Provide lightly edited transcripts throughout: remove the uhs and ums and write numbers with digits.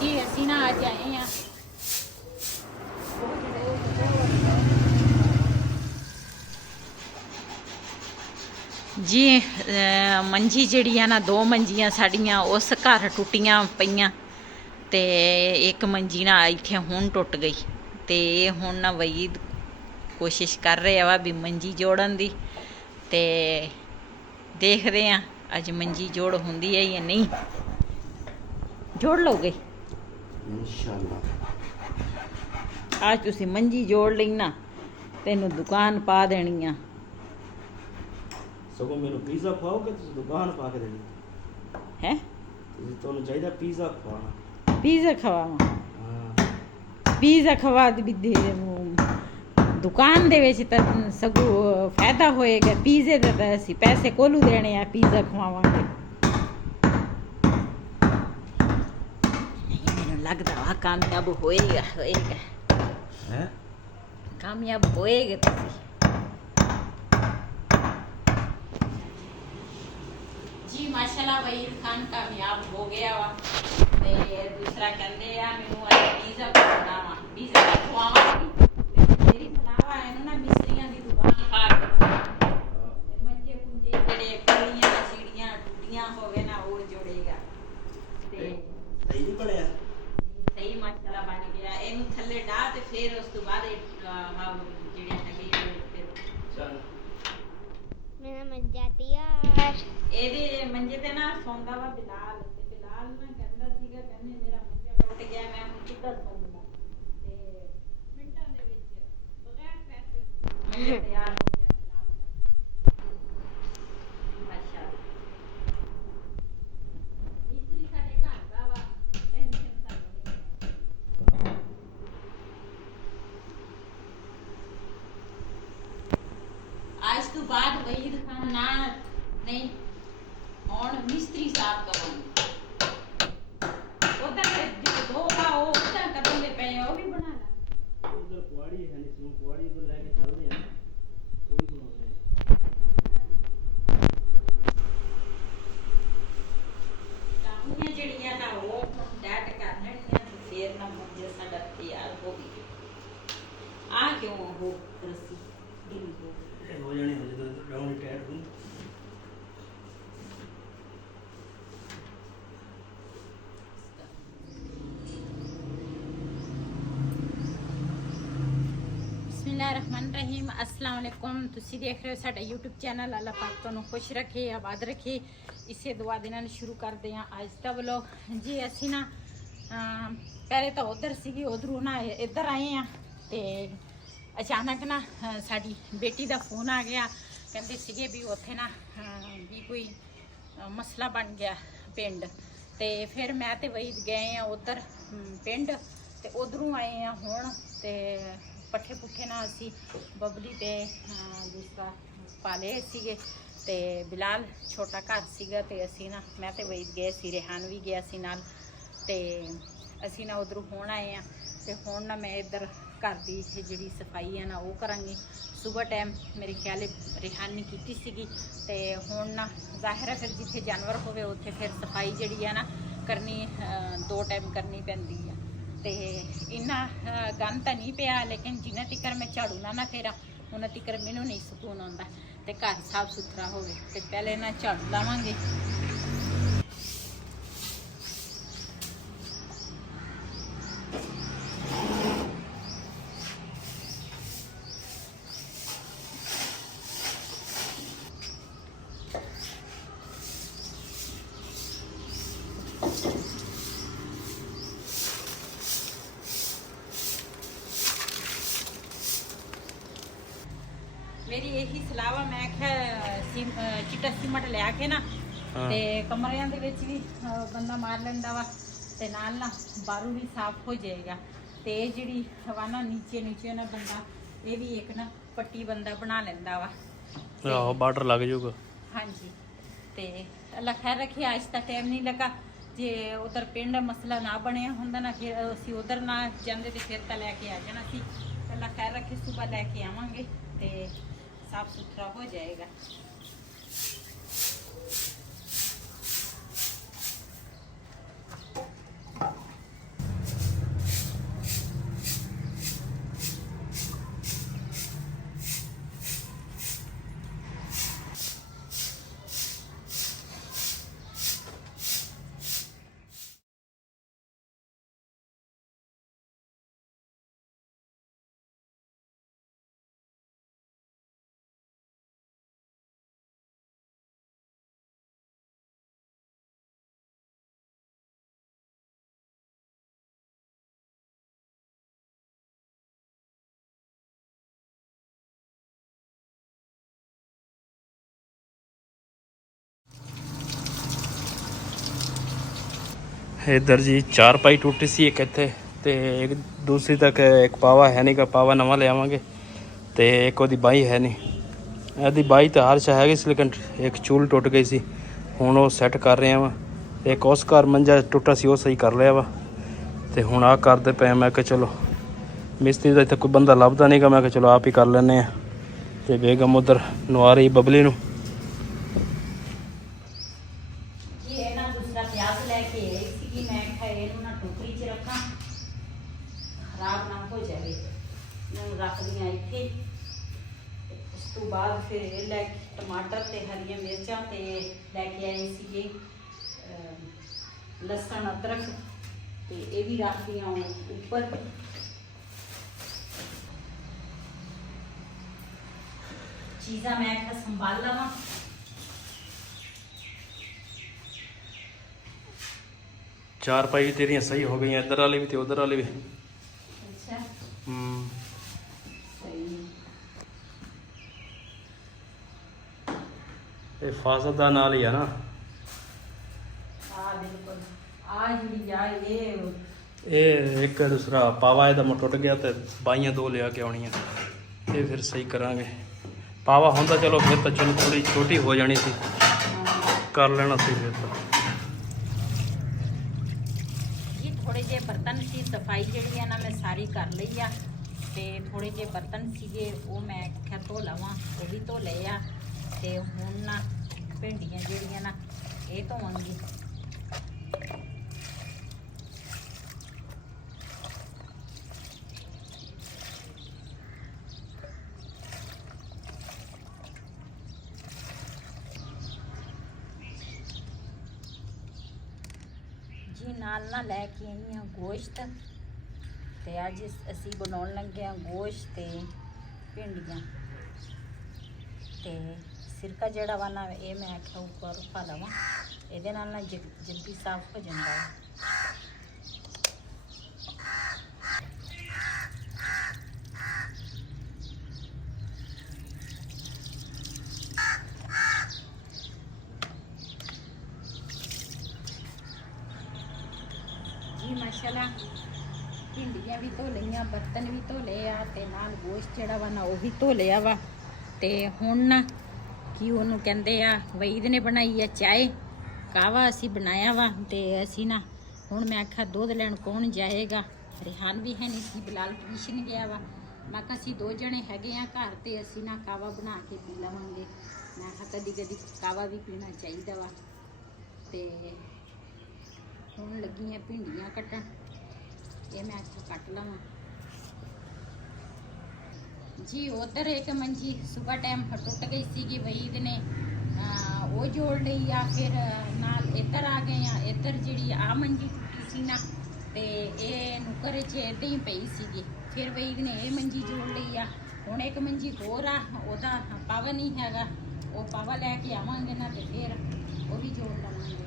जी असी ना अज आए हैं जी मंजी जिहड़ी है ना 2 मंजियां साड़ियां उस घर टुटियां पईयां ते एक मंजी ना इत्थे हुण टुट गई ते हुण ना वहीद कोशिश कर रहे वा भी मंजी जोड़न दी ते देखते हैं अज मंजी जोड़ हुंदी है या नहीं जोड़ लोगे इंशाअल्लाह आज तुसी मंजी जोड़ ली ना तेनू दुकान पा देनी आ सगों मैनू पिज़्ज़ा खवाओ कि तुसी दुकान पा के देनी है तुहानू चाहिदा पिज़्ज़ा खवाना पिज़्ज़ा खवावां हाँ पिज़्ज़ा खवा भी दे दुकान दे विच तां सगों फायदा होएगा पिज़्ज़े दे तां असीं पैसे कोलू देने आ पिज़्ज़ा खवावांगे मैनू लगदा वा कामयाब होएगा होएगा हैं कामयाब होएगे तुसी जी माशाल्लाह वहीद खान कामयाब हो गया वा ते दूसरा कहंदे आ मैनू अज पिज़्ज़ा खवाना वा पिज़्ज़ा खवावांगी मेरी सलाह है ना मिस्त्रियां दी दुकान पा के मंजे पुंजे जेड़े पुलियां सीढ़ियां टूटियां होवे ना वो जोड़ेगा ते सही नहीं पड़िया सही माशाल्लाह बन गया एनू थल्ले डा ते फिर उस तो बाद जेड़े लगे फिर चल मेरा मंजा तैयार ਇਹਦੇ ਮੰਜੇ ਤੇ ਨਾ ਸੌਂਦਾ ਵਾ ਬਿਲਾਲ ਤੇ ਬਿਲਾਲ ਨਾ ਕਹਿੰਦਾ ਸੀਗਾ ਕਹਿੰਦੇ ਮੇਰਾ ਮੰਜਾ ਟੁੱਟ ਗਿਆ ਮੈਂ ਹੁਣ ਕਿੱਦਾਂ ਸੌਂਗਾ ਤੇ ਮਿੰਟਾਂ ਦੇ ਵਿੱਚ ਬਗੈਰ ਪੈਸੇ ਮੰਜਾ ਤਿਆਰ ਹੋ ਗਿਆ ਬਿਲਾਲ ਦਾ ਅੱਛਾ ਮਿਸਤਰੀ ਸਾਡੇ ਘਰ ਦਾ ਵਾ ਟੈਨਸ਼ਨ ਸਾਨੂੰ ਨਹੀਂ आज तो बाद वहीद खान ना नहीं और मिस्त्री साहब करूंगी उधर दो का वो उधर करेंगे पे वो भी बना ला उधर कुआड़ी है नहीं सुन कुआड़ी को लेके चलते हैं कोई तो होते हैं कामियां जड़ियां ना वो डैट कर लेनियां तो फिर ना मंजे साडा तैयार हो गई आ क्यों हो रस्सी ढीली हो हो जाने हो जाए डाउन टाइट हूं बिस्मिल्लाहिर्रहमानिर्रहीम अस्सलाम वालेकुम तुसी देख रहे हो साडा यूट्यूब चैनल अल्लाह पाक तुहानू खुश रखे आबाद रखे इसे दुआ दे नाल शुरू करते हैं अज दा व्लॉग जी असी ना पहले तो उधर सीगे उधरों ना इधर आए हैं ते अचानक ना साडी बेटी दा फोन आ गया कहंदे सीगे भी उत्थे ना भी कोई मसला बन गया पिंड ते फिर मैं ते वहीद गए हैं उधर पिंड ते उधरों आए हैं हुण ते पट्ठे पुट्ठे ना असी बबली ते दूसरा पाले सीगे ते बिलाल छोटा घर सीगा ते असी ना मैं ते वहीद गए सी रेहान भी गया सी नाल ते असी ना उधरों हुण आए हैं ते हुण ना मैं इधर घर की जी सफाई है ना वो करांगी सुबह टाइम मेरे ख्याल रेहानी की सीगी ते हुण ना जाहिर है फिर जिथे जानवर होवे उत्थे फिर सफाई जी है ना करनी 2 टाइम करनी पैंदी है ते इन्ना गंद तो नहीं पिया लेकिन जिन्ना तिकर मैं झाड़ू ना फेरा उन्ना तिकर मैनू नहीं सुकून आंदा ते घर साफ सुथरा होवे ते पहले ना झाड़ू लावांगे मेरी यही सलाह वा मैं क्या चिट्टा सीमट लिया के ना ते कमरियां दे विच भी बंदा मार लेंदा वा ते नाल ना बाहरों भी साफ हो जाएगा ते जिहड़ी हवा ना नीचे नीचे ना बंदा ये भी एक ना पट्टी बंदा बना लेंदा वा आहो बार्डर लग जाऊगा हाँ जी ते अल्लाह खैर रखे आज तक टाइम नहीं लगा जे उधर पिंड मसला ना बनया हुंदा ना फिर असी उधर ना जांदे ते फिर तां लैके आ जाना सी अल्लाह खैर रखे सुबह लैके आवांगे ते साफ सुथरा हो जाएगा इधर जी 4 पाई टूटी सी एक इत्थे ते एक दूसरी तक एक पावा है नहीं का पावा नवा ले आवांगे ते एक ओदी बाई है नहीं ਇਹਦੀ ਬਾਈ ਤਾਂ ਹਰ ਸ਼ਾ ਹੈਗੀ ਸੀ ਲੇਕਿਨ ਇੱਕ ਚੂਲ ਟੁੱਟ ਗਈ ਸੀ ਹੁਣ ਉਹ ਸੈੱਟ ਕਰ ਰਹੇ ਵਾ ਇੱਕ ਉਸ ਘਰ ਮੰਜਾ ਟੁੱਟਾ ਸੀ ਉਹ ਸਹੀ ਕਰ ਲਿਆ ਵਾ ਤੇ ਹੁਣ ਆ ਕਰਦੇ ਪਏ ਮੈਂ ਕਿਹਾ ਚਲੋ ਮਿਸਤਰੀ ਦਾ ਇੱਥੇ ਕੋਈ ਬੰਦਾ ਲੱਭਦਾ ਨਹੀਂਗਾ ਮੈਂ ਕਿਹਾ ਚਲੋ ਆਪ ਹੀ ਕਰ ਲੈਂਦੇ ਆ ਤੇ ਬੇਗਮ ਉਧਰ ਨਵਾ ਰਹੀ ਬਬਲੀ ਨੂੰ ਜੀ ਇਹ ਨਾ ਦੂਸਰਾ ਪਿਆਜ਼ ਲੈ ਕੇ ਆਈ ਸੀ ਕਿ ਮੈਂ ਕਿਹਾ ਇਹਨੂੰ ਨਾ ਟੋਕਰੀ 'ਚ ਰੱਖਾਂ ਖਰਾਬ ਨਾ ਹੋ ਜਾਵੇ ਇਹਨੂੰ ਰੱਖਦੀ ਆ ਇੱਥੇ ਉਸ ਤੋਂ ਬਾਅਦ ਫਿਰ ਇਹ ਲੈ ਕੇ ਟਮਾਟਰ ਤੇ ਹਰੀਆਂ ਮਿਰਚਾਂ ਤੇ ਲੈ ਕੇ ਆਏ ਸੀਗੇ ਲਸਣ ਅਦਰਕ ਤੇ ਇਹ ਵੀ ਰੱਖਦੀ ਆ ਉੱਪਰ ਚੀਜ਼ਾਂ ਮੈਂ ਕਿਹਾ ਸੰਭਾਲ ਲਵਾਂ ਚਾਰ ਪਾਈ ਤੇਰੀਆਂ ਸਹੀ ਹੋ ਗਈਆਂ ਇੱਧਰ ਵਾਲੀ ਵੀ ਤੇ ਉਧਰ ਵਾਲੀ ਵੀ ਅੱਛਾ ਸਹੀ ਇਹ ਫਾਜ਼ਲ ਦਾ ਨਾਲ ਹੀ ਆ ਨਾ ਬਿਲਕੁਲ ਆ ਜਿਹੜੀ ਆ ਇਹ ਇੱਕ ਦੂਸਰਾ ਪਾਵਾ ਇਹਦਾ ਟੁੱਟ ਗਿਆ ਤੇ ਬਾਈਆਂ ਦੋ ਲਿਆ ਕੇ ਆਉਣੀਆਂ ਤੇ ਫਿਰ ਸਹੀ ਕਰਾਂਗੇ ਪਾਵਾ ਹੁੰਦਾ ਚਲੋ ਫਿਰ ਤਾਂ ਚਲੋ ਥੋੜੀ ਛੋਟੀ ਹੋ ਜਾਣੀ ਸੀ ਕਰ ਲੈਣਾ ਸੀ ਫਿਰ ਤਾਂ ਜੀ ਥੋੜੇ ਜਿਹੇ ਬਰਤਨ ਦੀ ਸਫਾਈ ਜਿਹੜੀ ਆ ਨਾ ਮੈਂ ਸਾਰੀ ਕਰ ਲਈ ਆ ਤੇ ਥੋੜੇ ਜਿਹੇ ਬਰਤਨ ਸੀਗੇ ਉਹ ਮੈਂ ਕਿਹਾ ਧੋ ਲਵਾਂ ਉਹ ਵੀ ਧੋ ਲਏ ਆ ਤੇ ਹੁਣ ਨਾ ਭਿੰਡੀਆਂ ਜਿਹੜੀਆਂ ਨਾ ਇਹ ਧੋਵਾਂਗੀ ਜੀ ਨਾਲ ਨਾ ਲੈ ਕੇ ਆਈ ਆ ਗੋਸ਼ਤ ਤੇ ਅੱਜ ਅਸੀਂ ਬਣਾਉਣ ਲੱਗੇ ਆ ਗੋਸ਼ਤ ਤੇ ਭਿੰਡੀਆਂ ਤੇ ਸਿਰਕਾ ਜਿਹੜਾ ਵਾ ਨਾ ਇਹ ਮੈਂ ਆਖਿਆ ਉੱਪਰ ਪਾ ਲਵਾਂ ਇਹਦੇ ਨਾਲ ਨਾ ਜਲਦੀ ਸਾਫ਼ ਹੋ ਜਾਂਦਾ ਹੈ ਜੀ ਮਾਸ਼ਾਅੱਲਾ ਭਿੰਡੀਆਂ ਵੀ ਧੋ ਲਈਆਂ ਬਰਤਨ ਵੀ ਧੋ ਲਏ ਆ ਤੇ ਨਾਲ ਗੋਸ਼ਤ ਜਿਹੜਾ ਵਾ ਨਾ ਉਹ ਵੀ ਧੋ ਲਿਆ ਵਾ ਤੇ ਹੁਣ ਨਾ ਕੀ ਉਹਨੂੰ ਕਹਿੰਦੇ ਆ ਵਈਦ ਨੇ ਬਣਾਈ ਆ ਚਾਹ ਕਾਵਾ ਅਸੀਂ ਬਣਾਇਆ ਵਾ ਤੇ ਅਸੀਂ ਨਾ ਹੁਣ ਮੈਂ ਆਖਿਆ ਦੁੱਧ ਲੈਣ ਕੌਣ ਜਾਏਗਾ ਰਿਹਾਨ ਵੀ ਹੈ ਨਹੀਂ ਸੀ ਬਿਲਾਲ ਟਿਊਸ਼ਨ ਗਿਆ ਵਾ ਮੈਂ ਕਿਹਾ ਅਸੀਂ ਦੋ ਜਣੇ ਹੈਗੇ ਆ ਘਰ ਤੇ ਅਸੀਂ ਨਾ ਕਾਵਾ ਬਣਾ ਕੇ ਪੀ ਲਵਾਂਗੇ ਮੈਂ ਕਿਹਾ ਕਦੀ ਕਦੀ ਕਾਵਾ ਵੀ ਪੀਣਾ ਚਾਹੀਦਾ ਵਾ ਤੇ ਹੁਣ ਲੱਗੀਆਂ ਭਿੰਡੀਆਂ ਕੱਟਣ ਇਹ ਮੈਂ ਆਖਿਆ ਕੱਟ ਲਵਾਂ ਜੀ ਉਧਰ ਇੱਕ ਮੰਜੀ ਸਵੇਰ ਟਾਈਮ ਟੁੱਟ ਗਈ ਸੀਗੀ ਵਈਦ ਨੇ ਉਹ ਜੋੜ ਲਈ ਆ ਫਿਰ ਨਾਲ ਇੱਧਰ ਆ ਗਏ ਆ ਇੱਧਰ ਜਿਹੜੀ ਆ ਮੰਜੀ ਟੁੱਟੀ ਸੀ ਨਾ ਤੇ ਇਹ ਨੁਕਰ 'ਚ ਏਦਾਂ ਹੀ ਪਈ ਸੀਗੀ ਫਿਰ ਵਈਦ ਨੇ ਇਹ ਮੰਜੀ ਜੋੜ ਲਈ ਆ ਹੁਣ ਇੱਕ ਮੰਜੀ ਹੋਰ ਆ ਉਹਦਾ ਪਾਵਾ ਨਹੀਂ ਹੈਗਾ ਉਹ ਪਾਵਾ ਲੈ ਕੇ ਆਵਾਂਗੇ ਨਾ ਤੇ ਫਿਰ ਉਹ ਵੀ ਜੋੜ ਲਵਾਂਗੇ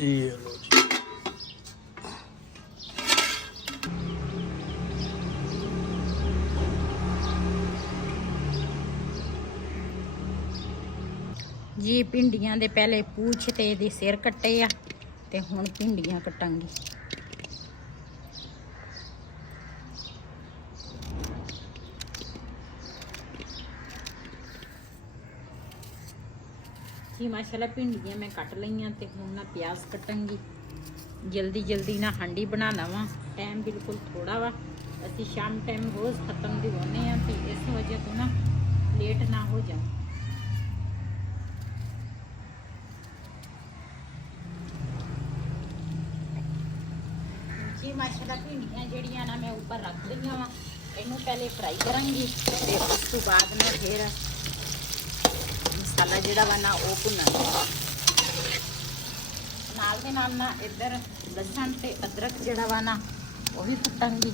ਇਹ ਲੋ ਜੀ ਜੀ ਭਿੰਡੀਆਂ ਦੇ ਪਹਿਲੇ ਪੂਛ ਤੇ ਇਹਦੇ ਸਿਰ ਕੱਟੇ ਆ ਤੇ ਹੁਣ ਭਿੰਡੀਆਂ ਕੱਟਾਂਗੀ ਜੀ ਮਾਸ਼ਾਅੱਲਾ ਭਿੰਡੀਆਂ ਮੈਂ ਕੱਟ ਲਈਆਂ ਤੇ ਹੁਣ ਨਾ ਪਿਆਜ਼ ਕੱਟਾਂਗੀ ਜਲਦੀ ਜਲਦੀ ਨਾ ਹਾਂਡੀ ਬਣਾਉਣਾ ਵਾ ਟਾਈਮ ਬਿਲਕੁਲ ਥੋੜਾ ਵਾ ਅਸੀਂ ਸ਼ਾਮ ਟਾਈਮ ਰੋਜ਼ ਖਤਮ ਦਿਵਾਉਂਦੇ ਆ ਤੇ ਇਸ ਵਜ੍ਹਾ ਤੋਂ ਨਾ ਲੇਟ ਨਾ ਹੋ ਜਾ ਜੀ ਮਾਸ਼ਾਅੱਲਾ ਭਿੰਡੀਆਂ ਜਿਹੜੀਆਂ ਨਾ ਮੈਂ ਉੱਪਰ ਰੱਖ ਲਈਆਂ ਵਾ ਇਹਨੂੰ ਪਹਿਲੇ ਫਰਾਈ ਕਰਾਂਗੀ ਤੇ ਉਸ ਤੋਂ ਬਾਅਦ ਨਾ ਫਿਰ ਮਸਾਲਾ ਜਿਹੜਾ ਵਾ ਨਾ ਉਹ ਭੁੰਨਾਂਗੇ ਨਾਲ ਦੇ ਨਾਲ ਨਾ ਇੱਧਰ ਲਸਣ ਤੇ ਅਦਰਕ ਜਿਹੜਾ ਵਾ ਨਾ ਉਹ ਵੀ ਕੁੱਟਾਂਗੀ।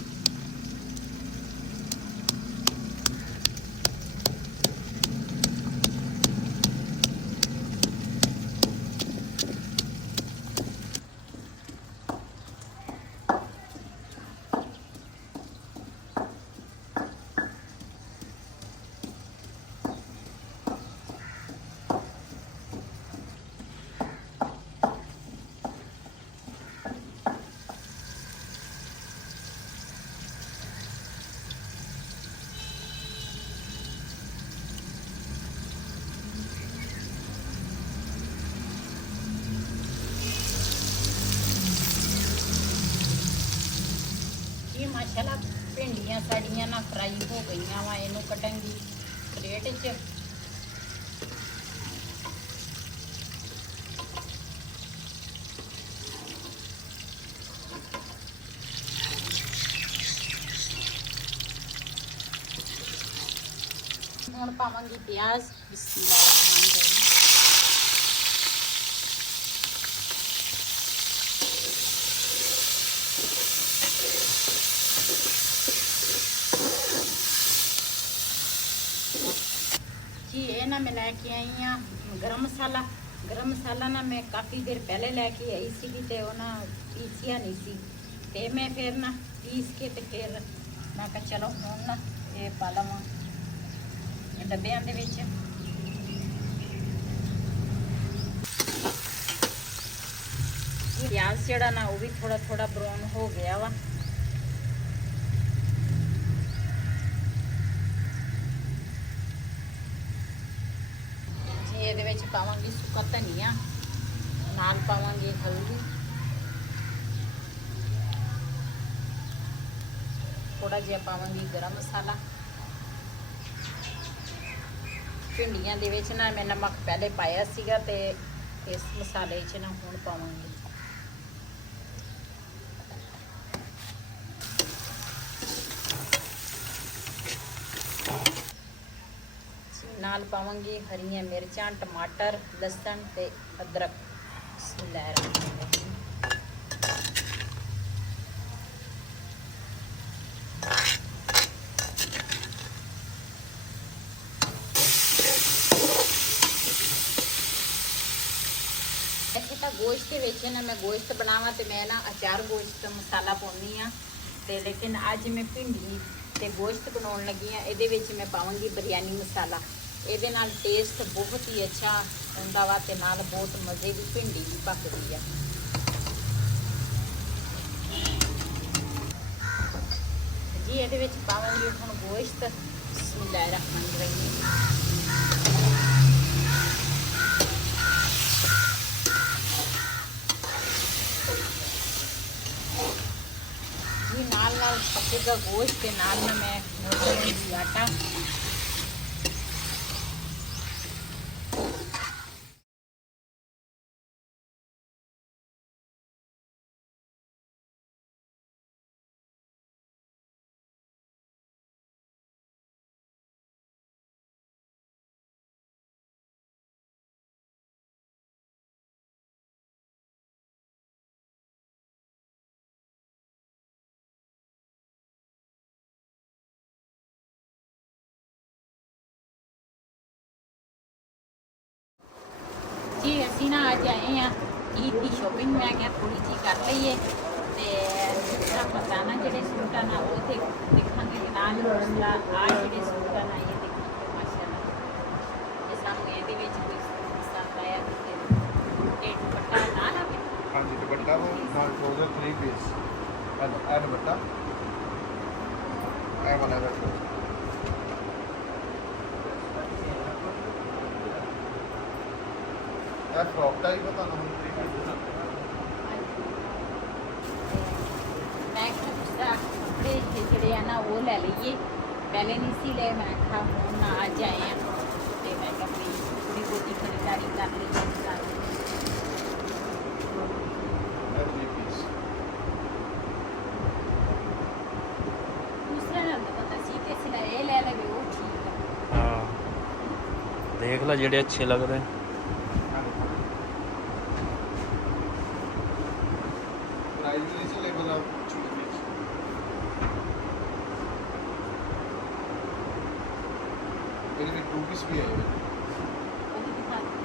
ये माशाल्लाह भिंडियां साड़ियां ना फ्राई हो गई वा, इनू कटांगी प्लेट च। हुण पावांगी प्याज। बिस्मिल्लाहिर्रहमानिर्रहीम। जी ये ना मैं लैके आई हाँ गरम मसाला। गरम मसाला ना मैं काफ़ी देर पहले लैके आई सी ते वो ना पीसिया नहीं सी ते मैं फिर ना पीस के ते फिर मैं कहा चलो हुण ना ये पा लवां डब्बियां दे विच। प्याज जिहड़ा ना वो भी थोड़ा थोड़ा ब्राउन हो गया वा। ਇਹਦੇ ਵਿੱਚ ਪਾਵਾਂਗੀ ਸੁੱਕਾ ਧਨੀਆ, ਨਾਲ ਪਾਵਾਂਗੀ ਹਲਦੀ, ਥੋੜਾ ਜਿਹਾ ਪਾਵਾਂਗੀ ਗਰਮ ਮਸਾਲਾ। ਭਿੰਡੀਆਂ ਦੇ ਵਿੱਚ ਨਾ ਮੈਂ ਨਮਕ ਪਹਿਲੇ ਪਾਇਆ ਸੀਗਾ ਤੇ ਇਸ ਮਸਾਲੇ 'ਚ ਨਾ ਹੁਣ ਪਾਵਾਂਗੀ। नाल पावांगी हरियां मिर्चां, टमाटर, लसन ते अदरक। बिस्मिल्लाहिर्रहमानिर्रहीम। ਇੱਥੇ ਤਾਂ ਗੋਸ਼ਤ ਦੇ ਵਿੱਚ ਨਾ ਮੈਂ ਗੋਸ਼ਤ ਬਣਾਵਾਂ ਤੇ ਮੈਂ ਨਾ ਅਚਾਰ ਗੋਸ਼ਤ ਮਸਾਲਾ ਪਾਉਣੀ ਆ ਤੇ ਲੇਕਿਨ ਅੱਜ ਮੈਂ ਭਿੰਡੀ ਤੇ ਗੋਸ਼ਤ ਬਣਾਉਣ ਲੱਗੀ ਆ। ਇਹਦੇ ਵਿੱਚ ਮੈਂ ਪਾਵਾਂਗੀ ਬਿਰਿਆਨੀ ਮਸਾਲਾ। ਇਹਦੇ ਨਾਲ ਟੇਸਟ ਬਹੁਤ ਹੀ ਅੱਛਾ ਹੁੰਦਾ ਵਾ ਤੇ ਨਾਲ ਬਹੁਤ ਮਜ਼ੇ ਦੀ ਭਿੰਡੀ ਵੀ ਪੱਕਦੀ ਆ। ਜੀ ਇਹਦੇ ਵਿੱਚ ਪਾਵਾਂਗੀ ਹੁਣ ਗੋਸ਼ਤ। ਬਿਸਮਿल्लाहिर्रहमानिर्रहीम। जी नाल नाल पकेगा गोश्त के नाल ना मैं मोटी आटा। जी असी ना अज आए हैं ईद की शॉपिंग। मैं क्या थोड़ी जी कर लीए तो पताना जोड़े सूट ना वो देखा नाल आ जोड़े सूट ना ये देखो माशाल्लाह ये सामने ये कोई पसंद आया तो दुपट्टा नाल आवे। हाँ जी दुपट्टा वो ट्राउजर 3 पीस ऐ दुपट्टा ऐ वाला रखो। फ्रॉक का ही पता ना मैं कपड़े जोड़े है ना वो ले लीए। पहले नहीं सी ले मैं खा हूँ ना अज आए हैं तो मैं अपनी थोड़ी बहुती खरीदारी कर ली। दूसरा ना तो पता सी कि सिला ये ले लगे वो ठीक है। हाँ देख ला जेडे अच्छे लग रहे हैं। वाला चूड़ी मिक्स। मेरे में 2 पीस भी है। ਉਹ ਵੀ ਦਿਖਾ ਦਿਓ।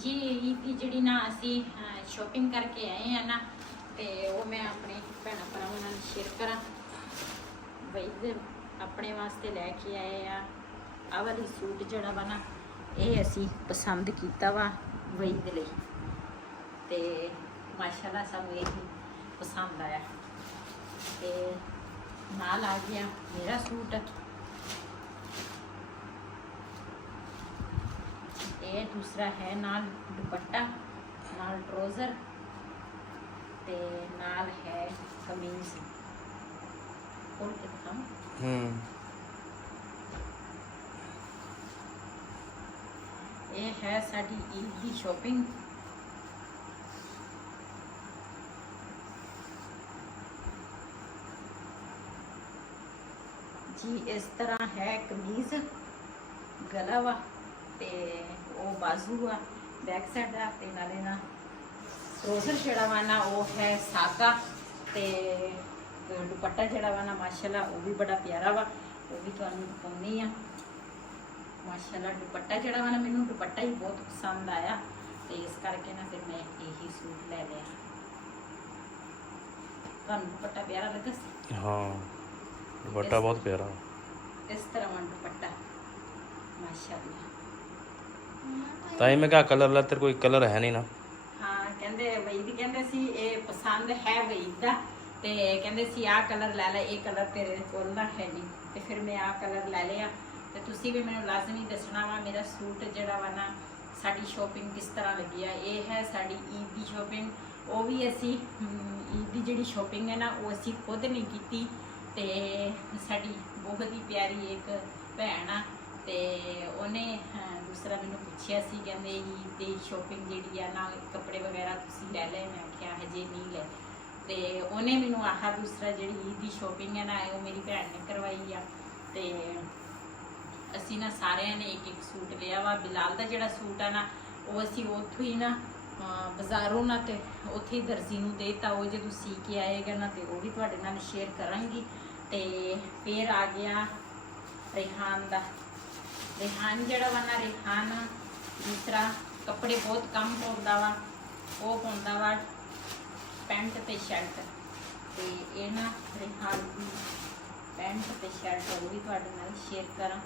ਜੀ ਈਦ ਦੀ ਜਿਹੜੀ ਨਾ ਅਸੀਂ ਸ਼ਾਪਿੰਗ ਕਰਕੇ ਆਏ ਆ ਨਾ, ਤੇ ਉਹ ਮੈਂ ਆਪਣੇ ਭੈਣਾਂ ਭਰਾਵਾਂ ਨਾਲ ਸ਼ੇਅਰ ਕਰਾਂ। ਬਈ ਆਪਣੇ ਵਾਸਤੇ ਲੈ ਕੇ ਆਏ ਆ ਆਹ ਵਾਲੀ ਸੂਟ ਜਿਹੜਾ ਵਾ ਨਾ, ਇਹ ਅਸੀਂ ਪਸੰਦ ਕੀਤਾ ਵਾ ਵਈ ਦੇ ਲਈ, ਤੇ ਮਾਸ਼ਾਅੱਲਾ ਸਾਨੂੰ ਇਹ ਪਸੰਦ ਆਇਆ। ਤੇ ਨਾਲ ਆ ਗਿਆ ਮੇਰਾ ਸੂਟ, ਇਹ ਦੂਸਰਾ ਹੈ ਨਾਲ ਦੁਪੱਟਾ, ਨਾਲ ਟਰੋਜ਼ਰ ਤੇ ਨਾਲ ਹੈ ਕਮੀਜ਼। ਖੋਲ ਕੇ ਦਿਖਾਵਾਂ। ਇਹ ਹੈ ਸਾਡੀ ਈਦ ਦੀ ਸ਼ਾਪਿੰਗ। ਜੀ ਇਸ ਤਰ੍ਹਾਂ ਹੈ ਕਮੀਜ਼, ਗਲਾ ਵਾ ਤੇ ਉਹ ਬਾਜ਼ੂ ਆ, ਬੈਕ ਸਾਈਡ ਆ, ਤੇ ਨਾਲੇ ਨਾ ਟਰੋਜ਼ਰ ਜਿਹੜਾ ਵਾ ਨਾ ਉਹ ਹੈ ਸਾਦਾ, ਤੇ ਦੁਪੱਟਾ ਜਿਹੜਾ ਵਾ ਨਾ ਮਾਸ਼ਾਅੱਲਾ ਉਹ ਵੀ ਬੜਾ ਪਿਆਰਾ ਵਾ, ਉਹ ਵੀ ਤੁਹਾਨੂੰ ਦਿਖਾਉਂਦੀ ਆ। ਮਾਸ਼ਾਅੱਲਾ ਦੁਪੱਟਾ ਜਿਹੜਾ ਵਾ ਨਾ, ਮੈਨੂੰ ਦੁਪੱਟਾ ਹੀ ਬਹੁਤ ਪਸੰਦ ਆਇਆ, ਤੇ ਇਸ ਕਰਕੇ ਨਾ ਫਿਰ ਮੈਂ ਇਹੀ ਸੂਟ ਲੈ ਲਿਆ। ਤੁਹਾਨੂੰ ਦੁਪੱਟਾ ਪਿਆਰਾ ਲੱਗਾ ਸੀ? ਹਾਂ, ਦੁਪੱਟਾ ਬਹੁਤ ਪਿਆਰਾ। ਇਸ ਤਰ੍ਹਾਂ ਦਾ ਦੁਪੱਟਾ ਮਾਸ਼ਾਅੱਲਾ। ਤਾਂ ਹੀ ਮੈਂ ਕਿਹਾ ਕਲਰ ਲਾ, ਤੇਰੇ ਕੋਈ ਕਲਰ ਹੈ ਨਹੀਂ ਨਾ। ਹਾਂ, ਕਹਿੰਦੇ ਵਈਦ ਕਹਿੰਦੇ ਸੀ ਇਹ ਪਸੰਦ ਹੈ ਵਈਦ ਦਾ, ਤੇ ਕਹਿੰਦੇ ਸੀ ਆਹ ਕਲਰ ਲੈ ਲੈ, ਇਹ ਕਲਰ ਤੇਰੇ ਕੋਲ ਨਾ ਹੈ ਨਹੀਂ, ਤੇ ਫਿਰ ਮੈਂ ਆਹ ਕਲਰ ਲੈ ਲਿਆ। ਤੇ ਤੁਸੀਂ ਵੀ ਮੈਨੂੰ ਲਾਜ਼ਮੀ ਦੱਸਣਾ ਵਾ ਮੇਰਾ ਸੂਟ ਜਿਹੜਾ ਵਾ ਨਾ, ਸਾਡੀ ਸ਼ਾਪਿੰਗ ਕਿਸ ਤਰ੍ਹਾਂ ਲੱਗੀ ਆ। ਇਹ ਹੈ ਸਾਡੀ ਈਦ ਦੀ ਸ਼ਾਪਿੰਗ। ਉਹ ਵੀ ਅਸੀਂ ਈਦ ਦੀ ਜਿਹੜੀ ਸ਼ਾਪਿੰਗ ਹੈ ਨਾ, ਉਹ ਅਸੀਂ ਖੁਦ ਨਹੀਂ ਕੀਤੀ, ਤੇ ਸਾਡੀ ਬਹੁਤ ਹੀ ਪਿਆਰੀ ਇੱਕ ਭੈਣ ਆ, ਤੇ ਉਹਨੇ ਦੂਸਰਾ ਮੈਨੂੰ ਪੁੱਛਿਆ ਸੀ, ਕਹਿੰਦੇ ਈਦ ਦੀ ਸ਼ਾਪਿੰਗ ਜਿਹੜੀ ਆ ਨਾ, ਕੱਪੜੇ ਵਗੈਰਾ ਤੁਸੀਂ ਲੈ ਲਏ? ਮੈਂ ਕਿਹਾ ਹਜੇ ਨਹੀਂ ਲੈ। ਤੇ ਉਹਨੇ ਮੈਨੂੰ ਆਹ ਦੂਸਰਾ ਜਿਹੜੀ ਈਦ ਦੀ ਸ਼ਾਪਿੰਗ ਹੈ ਨਾ, ਉਹ ਮੇਰੀ ਭੈਣ ਨੇ ਕਰਵਾਈ ਆ। ਤੇ ਅਸੀਂ ਨਾ ਸਾਰਿਆਂ ਨੇ ਇੱਕ ਇੱਕ ਸੂਟ ਲਿਆ ਵਾ। ਬਿਲਾਲ ਦਾ ਜਿਹੜਾ ਸੂਟ ਆ ਨਾ, ਉਹ ਅਸੀਂ ਉੱਥੋਂ ਹੀ ਨਾ ਬਾਜ਼ਾਰੋਂ ਨਾ, ਤੇ ਉੱਥੇ ਹੀ ਦਰਜੀ ਨੂੰ ਦੇਤਾ। ਉਹ ਜਦੋਂ ਸੀ ਕੇ ਆਏਗਾ ਨਾ, ਤੇ ਉਹ ਵੀ ਤੁਹਾਡੇ ਨਾਲ ਸ਼ੇਅਰ ਕਰਾਂਗੀ। ਤੇ ਫਿਰ ਆ ਗਿਆ ਰਿਹਾਨ ਦਾ। ਰਿਹਾਨ ਜਿਹੜਾ ਵਾ ਨਾ, ਰਿਹਾਨ ਦੂਸਰਾ ਕੱਪੜੇ ਬਹੁਤ ਕਮ ਪਾਉਂਦਾ ਵਾ, ਉਹ ਪਾਉਂਦਾ ਵਾ ਪੈਂਟ ਤੇ ਸ਼ਰਟ, ਤੇ ਇਹ ਨਾ ਰਿਹਾਨ ਦੀ ਪੈਂਟ ਤੇ ਸ਼ਰਟ ਉਹ ਵੀ ਤੁਹਾਡੇ ਨਾਲ ਸ਼ੇਅਰ ਕਰਾਂ।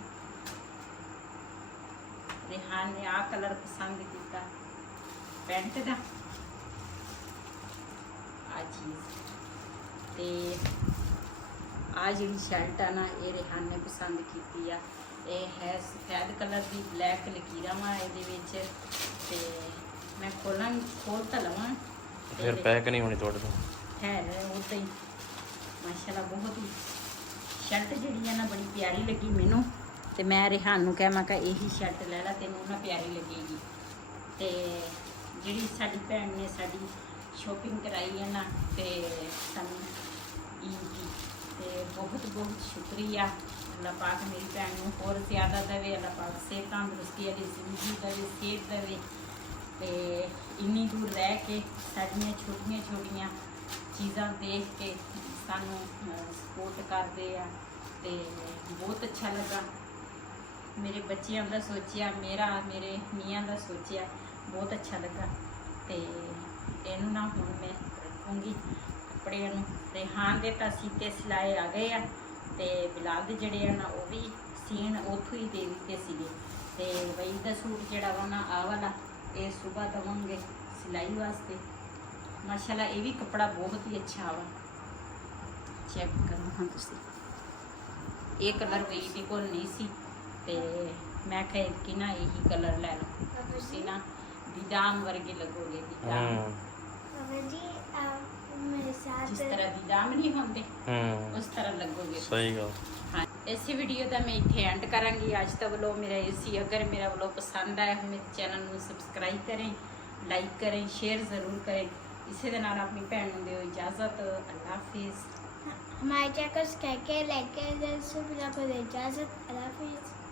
ਰਿਹਾਨ ਨੇ ਆਹ ਕਲਰ ਪਸੰਦ ਕੀਤਾ ਪੈਂਟ ਦਾ, ਆ ਚੀਜ਼, ਤੇ ਆ ਜਿਹੜੀ ਸ਼ਰਟ ਆ ਨਾ, ਇਹ ਰਿਹਾਨ ਨੇ ਪਸੰਦ ਕੀਤੀ ਆ। ਇਹ ਹੈ ਸਫੈਦ ਕਲਰ ਦੀ, ਬਲੈਕ ਲਕੀਰਾਂ ਵਾ ਇਹਦੇ ਵਿੱਚ, ਤੇ ਮੈਂ ਖੋਲ ਤਾਂ ਲਵਾਂ, ਫਿਰ ਪੈਕ ਨਹੀਂ ਹੋਣੀ ਤੁਹਾਡੇ ਤੋਂ। ਹੈ ਉੱਦਾਂ ਹੀ ਮਾਸ਼ਾਅੱਲਾ। ਬਹੁਤ ਹੀ ਸ਼ਰਟ ਜਿਹੜੀ ਆ ਨਾ ਬੜੀ ਪਿਆਰੀ ਲੱਗੀ ਮੈਨੂੰ, ਤੇ ਮੈਂ ਰਿਹਾਨ ਨੂੰ ਕਿਹਾ, ਮੈਂ ਕਿਹਾ ਇਹੀ ਸ਼ਰਟ ਲੈ ਲੈ, ਤੈਨੂੰ ਨਾ ਪਿਆਰੀ ਲੱਗੇਗੀ। ਤੇ ਜਿਹੜੀ ਸਾਡੀ ਭੈਣ ਨੇ ਸਾਡੀ ਸ਼ੋਪਿੰਗ ਕਰਾਈ ਹੈ ਨਾ, ਤੇ ਸਾਨੂੰ ਈਦ ਦੀ, ਤੇ ਬਹੁਤ ਬਹੁਤ ਸ਼ੁਕਰੀਆ। ਅੱਲਾਹ ਪਾਕ ਮੇਰੀ ਭੈਣ ਨੂੰ ਹੋਰ ਜ਼ਿਆਦਾ ਦੇਵੇ, ਅੱਲਾਹ ਪਾਕ ਸਿਹਤ ਤੰਦਰੁਸਤੀ ਵਾਲੀ ਜ਼ਿੰਦਗੀ ਦੇਵੇ, ਸਿਹਤ ਦੇਵੇ, ਤੇ ਇੰਨੀ ਦੂਰ ਰਹਿ ਕੇ ਸਾਡੀਆਂ ਛੋਟੀਆਂ ਛੋਟੀਆਂ ਚੀਜ਼ਾਂ ਦੇਖ ਕੇ ਸਾਨੂੰ ਸਪੋਰਟ ਕਰਦੇ ਆ, ਤੇ ਬਹੁਤ ਅੱਛਾ ਲੱਗਾ। ਮੇਰੇ ਬੱਚਿਆਂ ਦਾ ਸੋਚਿਆ, ਮੇਰੇ ਮੀਆਂ ਦਾ ਸੋਚਿਆ, ਬਹੁਤ ਅੱਛਾ ਲੱਗਾ। ਤੇ ਇਹਨੂੰ ਨਾ ਹੁਣ ਮੈਂ ਰੱਖੂੰਗੀ ਕੱਪੜਿਆਂ ਨੂੰ। ਰਿਹਾਨ ਦੇ ਤਾਂ ਸੀਤੇ ਸਿਲਾਏ ਆ ਗਏ ਆ, ਤੇ ਬਿਲਾਲ ਦੇ ਜਿਹੜੇ ਆ ਨਾ, ਉਹ ਵੀ ਸੀਨ ਉੱਥੋਂ ਹੀ ਦੇ ਦਿੱਤੇ ਸੀਗੇ। ਤੇ ਵਈ ਦਾ ਸੂਟ ਜਿਹੜਾ ਵਾ ਨਾ, ਆਹ ਵਾਲਾ, ਇਹ ਸੁਬਾ ਦਵਾਂਗੇ ਸਿਲਾਈ ਵਾਸਤੇ। ਮਾਸ਼ਾਅੱਲਾ ਇਹ ਵੀ ਕੱਪੜਾ ਬਹੁਤ ਹੀ ਅੱਛਾ ਵਾ, ਚੈੱਕ ਕਰੋ ਹਾਂ ਤੁਸੀਂ। ਇਹ ਕਲਰ ਵਈ ਦੇ ਕੋਲ ਨਹੀਂ ਸੀ, ਤੇ ਮੈਂ ਕਿਹਾ ਕਿ ਨਾ ਇਹੀ ਕਲਰ ਲੈ ਲਓ। ਤੁਸੀਂ ਨਾ बिदाम वर्गे लगोगे बिदाम पापा जी आप मेरे साथ जिस तरह बिदाम नहीं होंगे उस तरह लगोगे ਸਹੀ ਗੱਲ हाँ इस वीडियो का मैं इतने एंड करांगी आज का व्लॉग मेरा इसी अगर मेरा व्लॉग पसंद आया मेरे चैनल को सबसक्राइब करें लाइक करें शेयर ज़रूर करें इसी के नाल अपनी भैन नूं दिओ इजाज़त अल्लाह हाफिज़ हमारे चैनल को सब्सक्राइब करके लाइक करें इजाज़त अल्लाह हाफिज़।